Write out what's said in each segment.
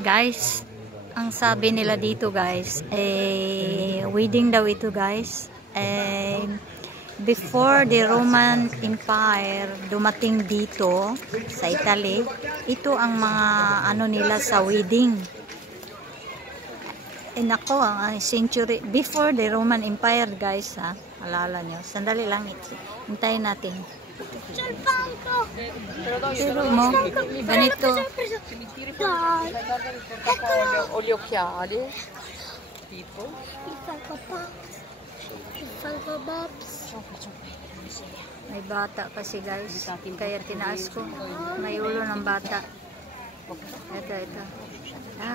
Guys, ang sabi nila dito guys, wedding daw ito guys. Before the Roman Empire dumating dito sa Italy, ito ang mga ano nila sa wedding. Nako, ang century before the Roman Empire guys ha. Alala nyo. Sandali lang ito. Hintayin natin. Pero mo, ganito. Ho gli occhiali. Tipo. May bata kasi guys. Kaya tinaas ko. May ulo ng bata. Ito.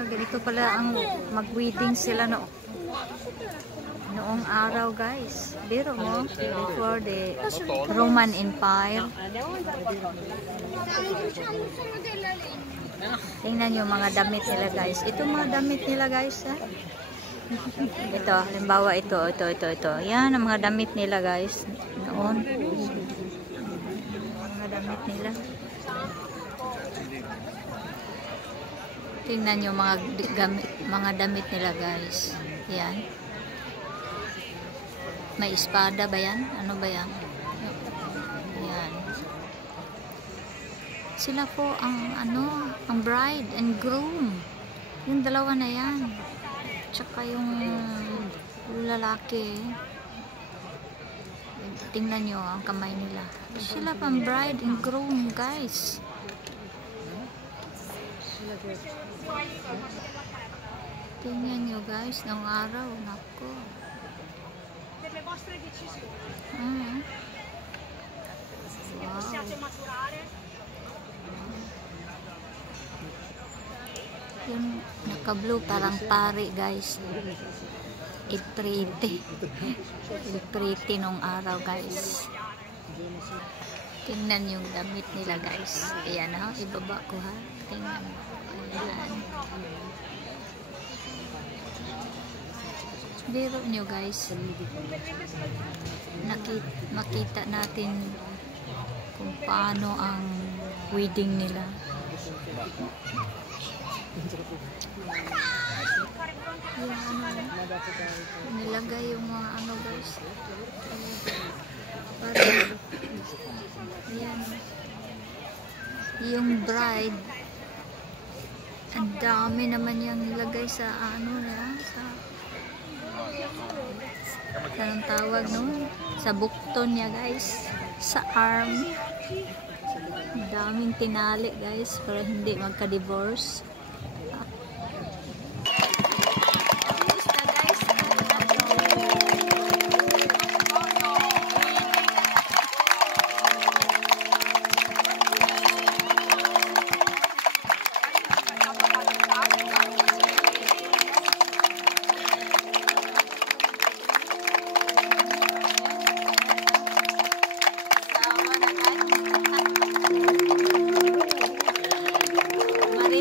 Ganito pala ang mag-wedding sila noong araw guys. Biro mo, before the Roman Empire. Tingnan nyo mga damit nila guys. Ito mga damit nila guys ha. Ito, halimbawa ito. Yan ang mga damit nila guys. Noon. Mga damit nila. Tingnan nyo mga damit nila guys. Yan. May espada ba yan? Ano ba yan? Yan. Sila po ang ang bride and groom. Yung dalawa na yan. Tsaka yung lalaki. Tingnan nyo ang kamay nila. Sila pang bride and groom guys. Tingnan nyo guys, ng araw, nako. Wow. Yung naka-blue parang pari guys. Pretty nung araw guys. Tingnan yung damit nila guys. Ayan ha, ibaba ko ha. Tingnan mo. Ayan. Biro nyo guys. Makita natin kung paano ang wedding nila. Nilagay yung mga guys. Parang ayan. Yung bride, ang dami naman yung nilagay sa sa anong tawag sa bukton niya guys, sa arm. Daming tinali guys para hindi magka-divorce.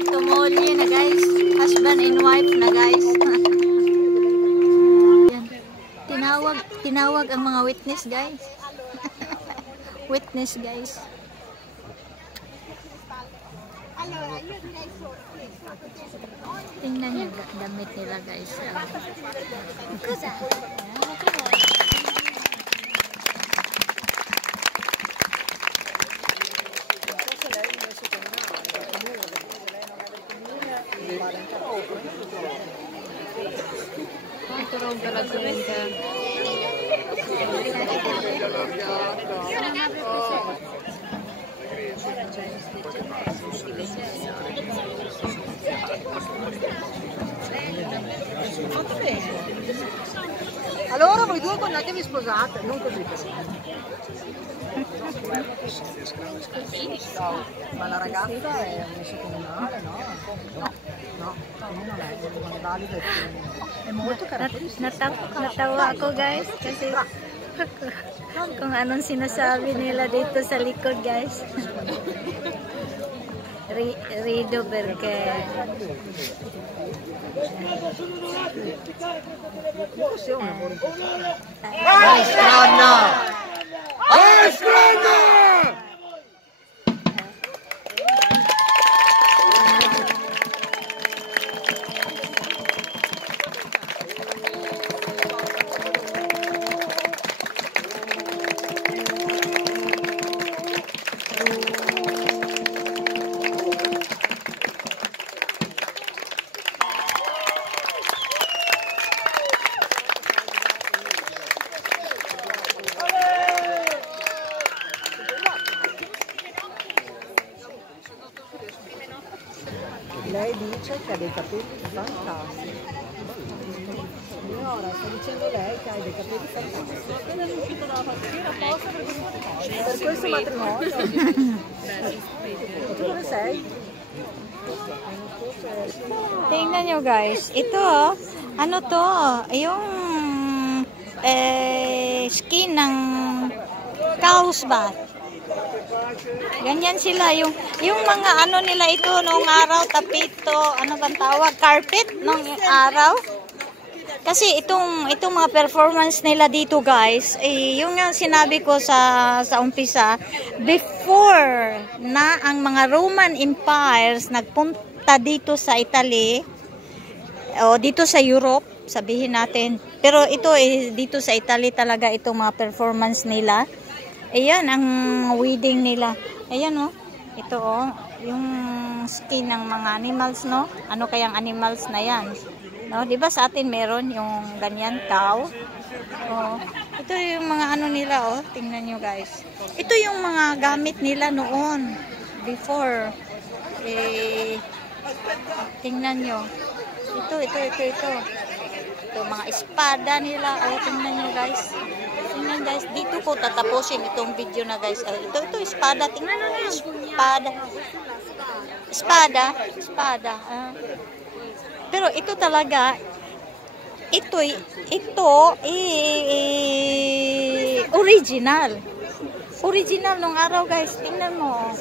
Tumuli na guys, husband and wife na guys. Tinawag ang mga witness guys. Witness guys. Tingnan niyo damit nila guys. Ito raw talaga Allora voi due quando vi sposate, non così. Ma la ragazza è messa comunale, no? No, non è valida. È molto caratteristica. Natawa ako guys kasi kung anong sinasabi nila dito sa likod guys. Rido perché Lei dice che ha dei capelli fantastici. Signora, sta dicendo lei che hai dei capelli fantastici. Appena è uscito dalla pastiera apposta per questo matrimonio. E tu dove sei? Tingnan nyo guys, ito ano to, yung skin ng cows ba? Ganyan sila, yung mga ano nila ito noong araw, tapito, ano bang tawag, carpet noong araw. Kasi itong mga performance nila dito guys, yung sinabi ko sa umpisa, before na ang mga Roman empires nagpunta dito sa Italy o dito sa Europe, sabihin natin. Pero ito dito sa Italy talaga itong mga performance nila. Ayan ang wedding nila. Ayan oh. Ito oh, yung skin ng mga animals no. Ano kayang animals na 'yan? No, 'di ba sa atin meron yung ganyan cow? Oh. Ito yung mga ano nila oh, tingnan niyo guys. Ito yung mga gamit nila noon before. Tingnan niyo. Ito. Ito mga espada nila. Oh, tingnan niyo guys. Tingnan guys, dito ko tatapusin itong video na guys. Ito espada. Tingnan niyo espada. Espada. Pero ito talaga, ito original. Original nung araw guys. Tingnan mo.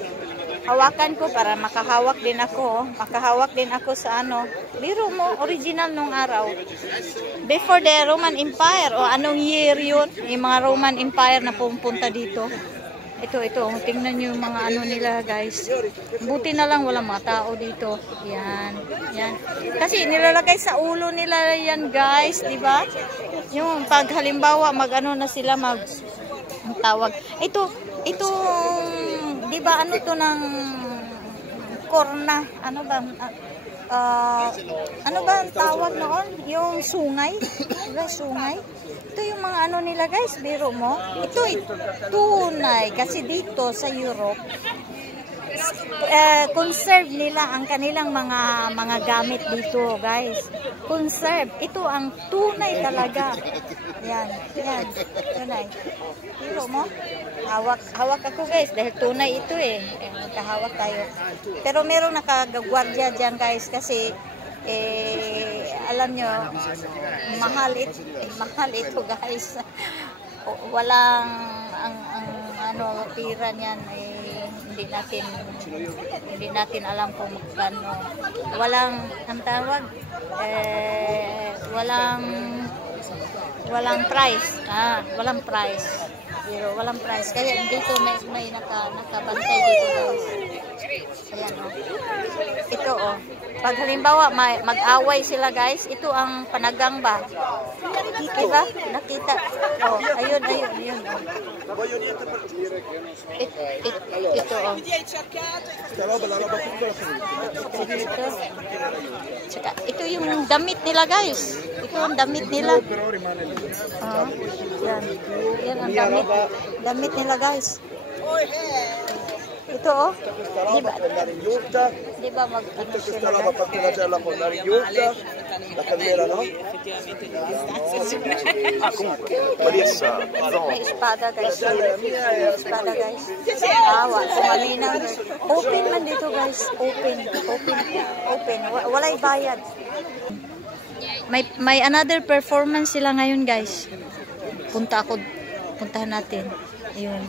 Hawakan ko para makahawak din ako. Makahawak din ako sa ano. Biro mo, original nung araw. Before the Roman Empire. O anong year yun? Yung mga Roman Empire na pumunta dito. Ito. Tingnan nyo yung mga ano nila guys. Buti na lang walang mga tao dito. Yan. Kasi nilalagay sa ulo nila yan guys. Diba? Yung pag halimbawa mag-ano na sila tawag. Ito, diba ano to ng korna? Ano ba? Ano ba ang tawag noon? Yung sungay? Diba sungay? Ito yung mga ano nila guys, biro mo. Ito tunay kasi dito sa Europe conserve nila ang kanilang mga gamit dito guys. Conserve. Ito ang tunay talaga. Yan. Tunay. Biro mo. Hawak ako guys dahil tunay ito magkahawak tayo. Pero merong nakagagwardya dyan guys kasi alam nyo mahal ito guys. Walang ang ano pira niyan hindi natin alam kung magkano. Walang ang tawag walang price. Walang price. Pero walang price. Kaya dito may nakabantay dito guys. Ayan oh. Ito oh. Pag halimbawa mag-away sila guys, ito ang panagang ba? Diba? Nakita. Oh, ayun oh. Ito oh. Tsaka, ito yung damit nila guys. Ito ang damit nila. Yan ang damit nila guys. Ito oh. Diba mag-ano sila may espada guys. Awa, kumalinaw. Open man dito guys. Open. Walay bayad. May another performance sila ngayon guys. Puntahan natin. Ayun.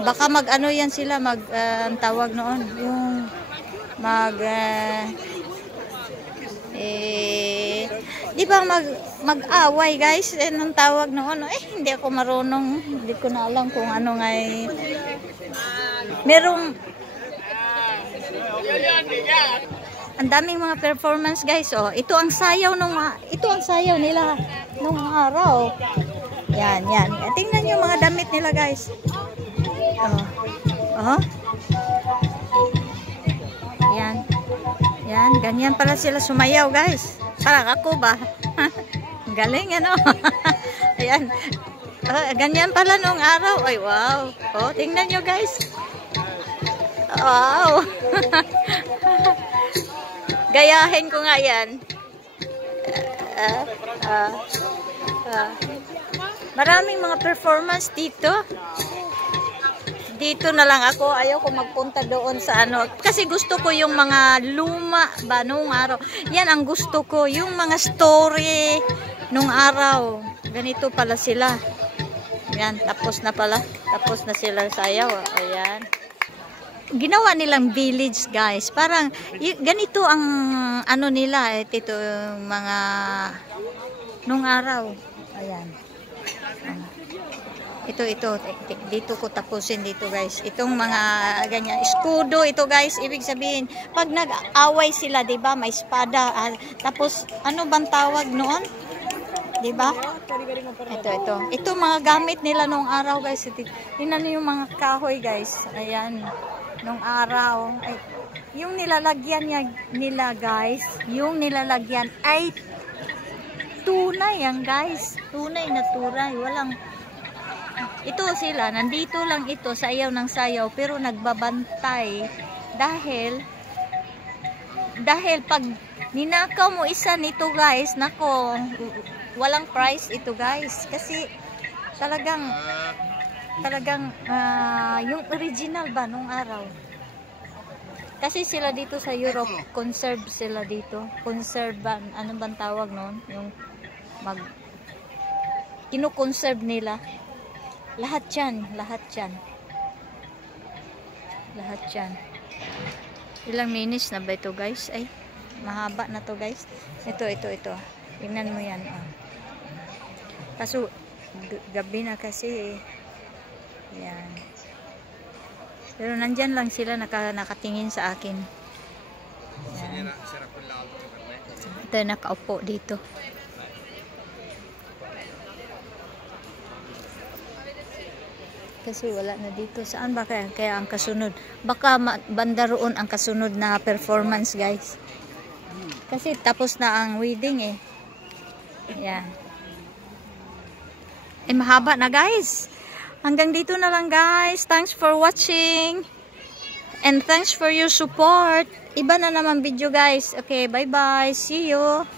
Baka mag-ano yan sila, ang tawag noon, yung di ba mag-away guys, anong tawag noon, hindi ako marunong, hindi ko na alam kung ano nga merong ang daming mga performance guys, ito ang sayaw nila nung araw. Yan. Tingnan nyo mga damit nila guys. Yan, ganyan pala sila sumayaw guys. Parang ako ba? Galing ano. Ayan. Ganyan pala nung araw. Ay wow. Tingnan nyo guys. Wow. Gayahin ko nga yan. Maraming mga performance dito. Dito na lang ako. Ayaw ko magpunta doon sa ano. Kasi gusto ko yung mga luma ba nung araw. Yan ang gusto ko. Yung mga story nung araw. Ganito pala sila. Yan. Tapos na pala. Tapos na sila sayaw. Ayan. Ginawa nilang village, guys. Parang ganito ang ano nila. Ito mga nung araw. Ayan. Ito. Dito ko tapusin dito, guys. Itong mga ganyan. Eskudo ito, guys. Ibig sabihin, pag nag-away sila, diba? May espada. Tapos, ano bang tawag noon? Diba? Ito. Ito mga gamit nila nung araw, guys. Tingnan niyo yung mga kahoy, guys. Ayan. Nung araw. Ay, yung nilalagyan nila, guys. Yung nilalagyan ay tunay yan, guys. Tunay na turay. Walang ito sila, nandito lang ito, sayaw ng sayaw, pero nagbabantay dahil pag ninakaw mo isa nito, guys, nako, walang price ito, guys, kasi talagang yung original ba nung araw, kasi sila dito sa Europe, conserve sila dito, conserve ba, ano bang tawag noon, yung kino-conserve nila. Lahat yan. Ilang minutes na ba ito, guys? Ay, mahaba na to, guys. Ito. Tingnan mo yan. Oh. Kaso, gabi na kasi. Yan. Pero nandyan lang sila nakatingin sa akin. Yan. Ito, nakaupo dito. Kasi wala na dito. Saan ba kaya ang kasunod? Baka banda roon ang kasunod na performance, guys. Kasi tapos na ang wedding eh. Yan. Eh, mahaba na, guys. Hanggang dito na lang, guys. Thanks for watching. And thanks for your support. Iba na naman video, guys. Okay, bye-bye. See you.